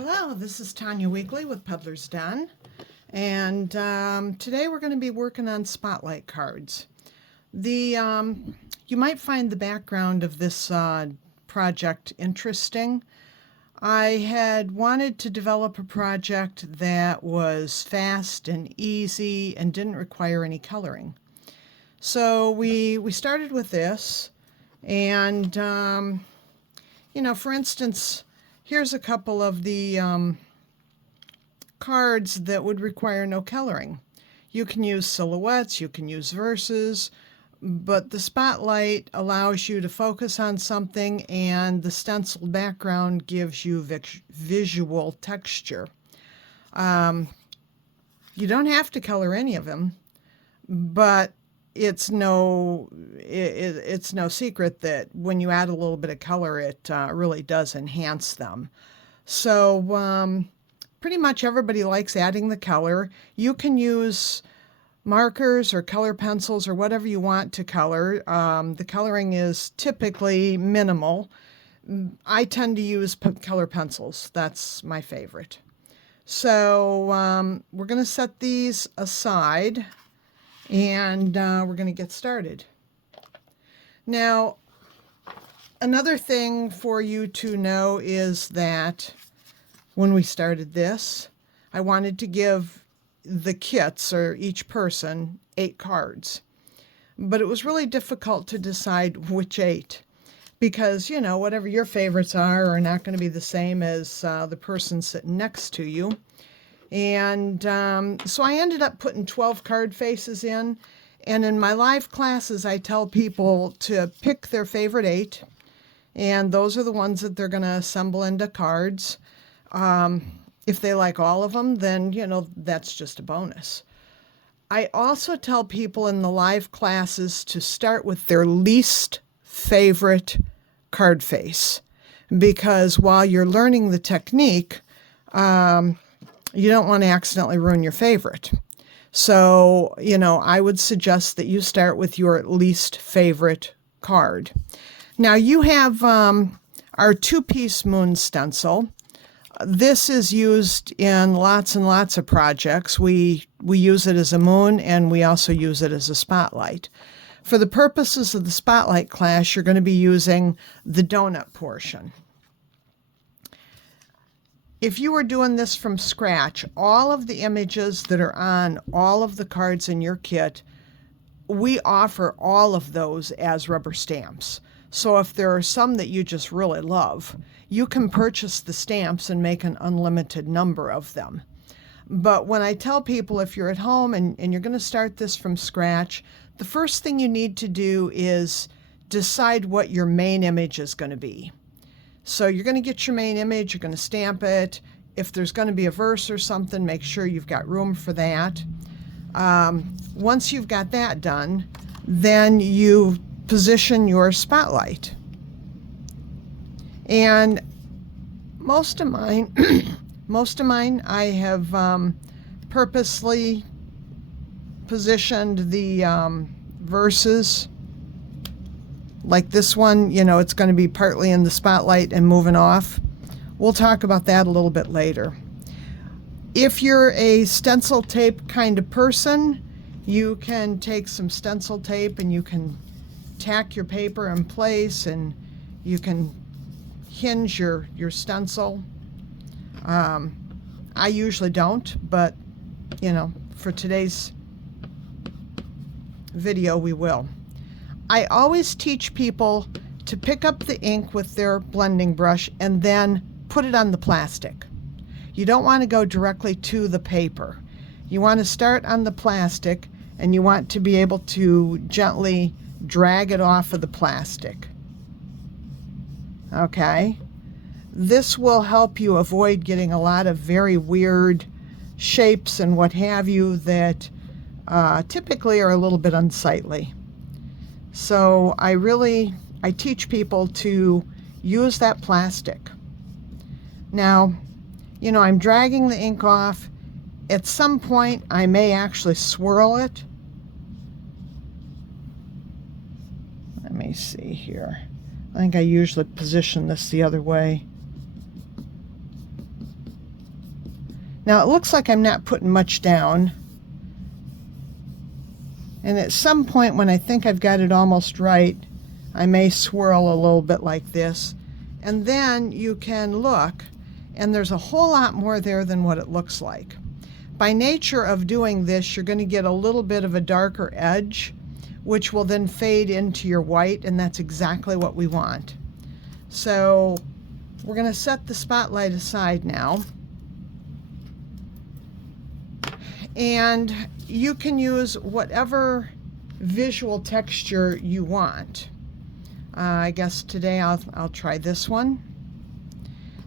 Hello, this is Tanya Weekly with Peddler's Den, and today we're going to be working on spotlight cards. You might find the background of this project interesting. I had wanted to develop a project that was fast and easy and didn't require any coloring. So we started with this, and for instance, here's a couple of the cards that would require no coloring. You can use silhouettes, you can use verses, but the spotlight allows you to focus on something, and the stenciled background gives you visual texture. You don't have to color any of them, but it's no secret that when you add a little bit of color, it really does enhance them. So pretty much everybody likes adding the color. You can use markers or color pencils or whatever you want to color. The coloring is typically minimal. I tend to use color pencils. That's my favorite. So we're going to set these aside, and we're going to get started. Now, another thing for you to know is that when we started this, I wanted to give the kits, or each person, 8 cards. But it was really difficult to decide which 8, because, whatever your favorites are not going to be the same as the person sitting next to you. And so I ended up putting 12 card faces in. And in my live classes, I tell people to pick their favorite 8. And those are the ones that they're going to assemble into cards. If they like all of them, then, that's just a bonus. I also tell people in the live classes to start with their least favorite card face. Because while you're learning the technique, you don't want to accidentally ruin your favorite. So, I would suggest that you start with your least favorite card. Now, you have our 2-piece moon stencil. This is used in lots and lots of projects. We use it as a moon, and we also use it as a spotlight. For the purposes of the spotlight class, you're going to be using the donut portion. If you were doing this from scratch, all of the images that are on all of the cards in your kit, we offer all of those as rubber stamps. So if there are some that you just really love, you can purchase the stamps and make an unlimited number of them. But when I tell people, if you're at home and you're going to start this from scratch, the first thing you need to do is decide what your main image is going to be. So you're going to get your main image, you're going to stamp it. If there's going to be a verse or something, make sure you've got room for that. Once you've got that done, then you position your spotlight. And most of mine I have purposely positioned the verses. Like this one, it's going to be partly in the spotlight and moving off. We'll talk about that a little bit later. If you're a stencil tape kind of person, you can take some stencil tape and you can tack your paper in place, and you can hinge your stencil. I usually don't, but, for today's video, we will. I always teach people to pick up the ink with their blending brush and then put it on the plastic. You don't want to go directly to the paper. You want to start on the plastic, and you want to be able to gently drag it off of the plastic. Okay? This will help you avoid getting a lot of very weird shapes and what have you that typically are a little bit unsightly. So I teach people to use that plastic. Now, I'm dragging the ink off. At some point, I may actually swirl it. Let me see here. I think I usually position this the other way. Now it looks like I'm not putting much down. And at some point when I think I've got it almost right, I may swirl a little bit like this. And then you can look, and there's a whole lot more there than what it looks like. By nature of doing this, you're going to get a little bit of a darker edge, which will then fade into your white, and that's exactly what we want. So we're going to set the spotlight aside now. And you can use whatever visual texture you want. I guess today I'll try this one.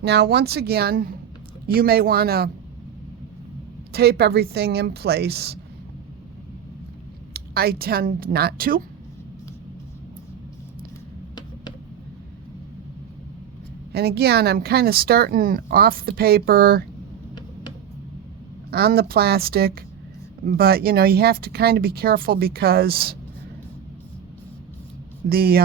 Now, once again, you may want to tape everything in place. I tend not to. And again, I'm kind of starting off the paper on the plastic, but you know, you have to kind of be careful because the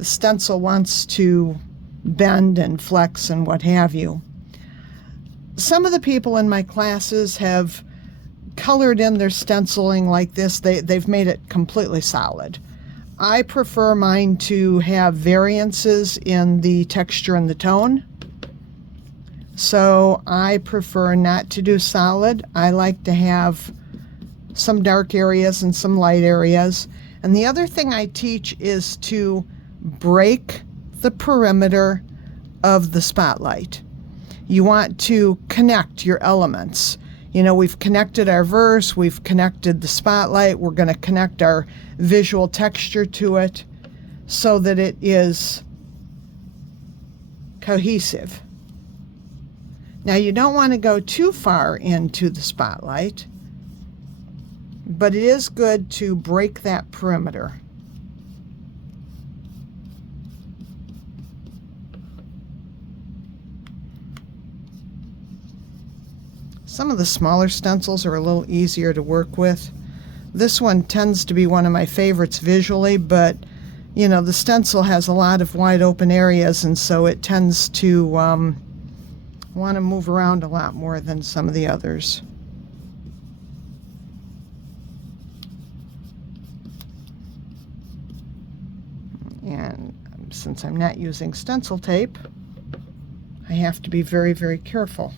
stencil wants to bend and flex and what have you. Some of the people in my classes have colored in their stenciling like this. They've made it completely solid. I prefer mine to have variances in the texture and the tone. So I prefer not to do solid. I like to have some dark areas and some light areas. And the other thing I teach is to break the perimeter of the spotlight. You want to connect your elements. You know, we've connected our verse, we've connected the spotlight, we're going to connect our visual texture to it so that it is cohesive. Now, you don't want to go too far into the spotlight, but it is good to break that perimeter. Some of the smaller stencils are a little easier to work with. This one tends to be one of my favorites visually, but you know, the stencil has a lot of wide open areas, and so it tends to want to move around a lot more than some of the others. And since I'm not using stencil tape, I have to be very, very careful.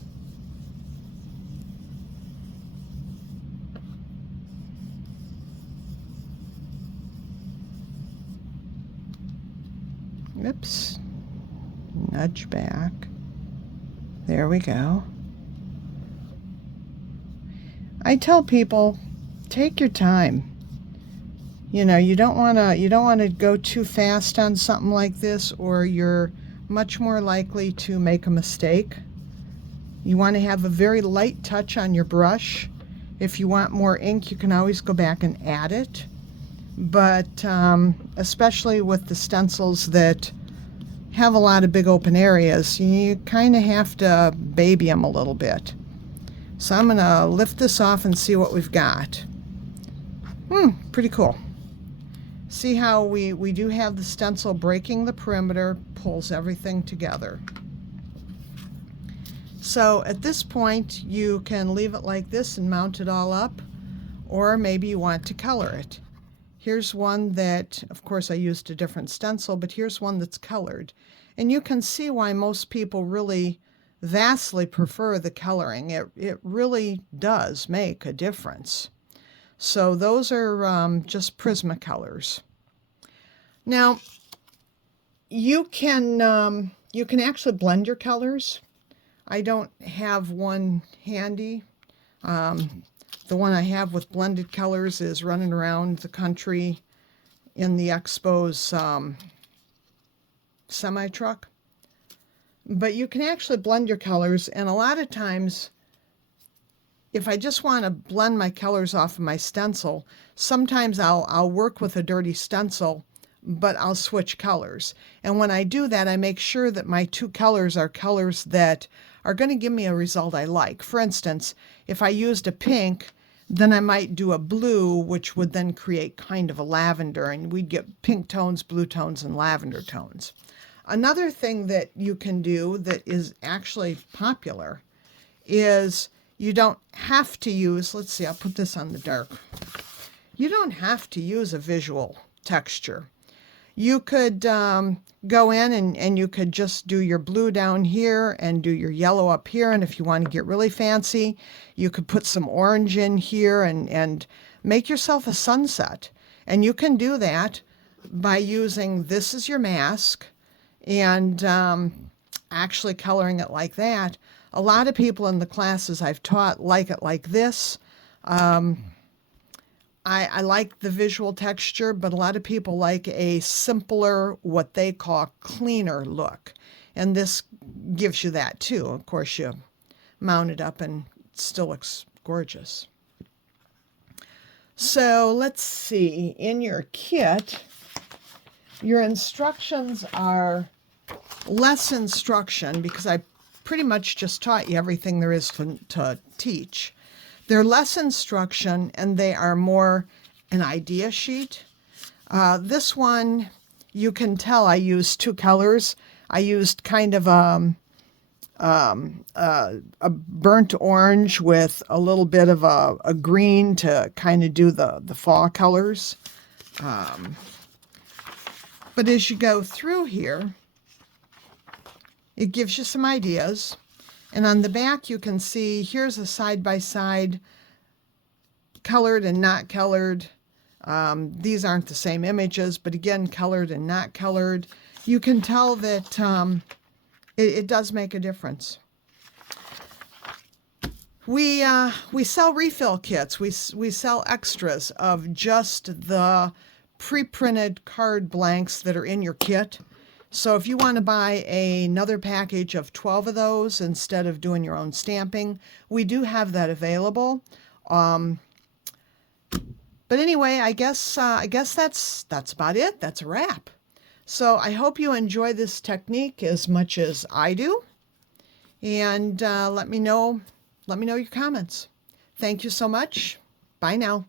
Oops, nudge back. There we go. I tell people, take your time. You know, you don't want to go too fast on something like this, or you're much more likely to make a mistake. You want to have a very light touch on your brush. If you want more ink, you can always go back and add it. But especially with the stencils that have a lot of big open areas, you kind of have to baby them a little bit. So I'm going to lift this off and see what we've got. Pretty cool. See how we do have the stencil breaking the perimeter, pulls everything together. So at this point, you can leave it like this and mount it all up, or maybe you want to color it. Here's one that, of course, I used a different stencil, but here's one that's colored. And you can see why most people really vastly prefer the coloring. It really does make a difference. So those are just Prismacolors. Now, you can actually blend your colors. I don't have one handy. The one I have with blended colors is running around the country in the Expo's semi-truck. But you can actually blend your colors, and a lot of times, if I just want to blend my colors off of my stencil, sometimes I'll work with a dirty stencil, but I'll switch colors. And when I do that, I make sure that my two colors are colors that are going to give me a result I like. For instance, if I used a pink, then I might do a blue, which would then create kind of a lavender, and we'd get pink tones, blue tones, and lavender tones. Another thing that you can do that is actually popular is you don't have to use, let's see, I'll put this on the dark. You don't have to use a visual texture. You could go in and you could just do your blue down here and do your yellow up here. And if you want to get really fancy, you could put some orange in here and make yourself a sunset. And you can do that by using this as your mask and actually coloring it like that. A lot of people in the classes I've taught like it like this. I like the visual texture, but a lot of people like a simpler, what they call cleaner look. And this gives you that too. Of course, you mount it up and it still looks gorgeous. So let's see, in your kit, your instructions are less instruction because I pretty much just taught you everything there is to teach. They're less instruction and they are more an idea sheet. This one, you can tell I used two colors. I used kind of a burnt orange with a little bit of a green to kind of do the fall colors. But as you go through here, it gives you some ideas. And on the back, you can see here's a side-by-side colored and not colored. These aren't the same images, but again, colored and not colored. You can tell that it does make a difference. We sell refill kits. We sell extras of just the pre-printed card blanks that are in your kit. So if you want to buy another package of 12 of those instead of doing your own stamping, we do have that available. But anyway, I guess that's about it. That's a wrap. So I hope you enjoy this technique as much as I do, and let me know your comments. Thank you so much. Bye now.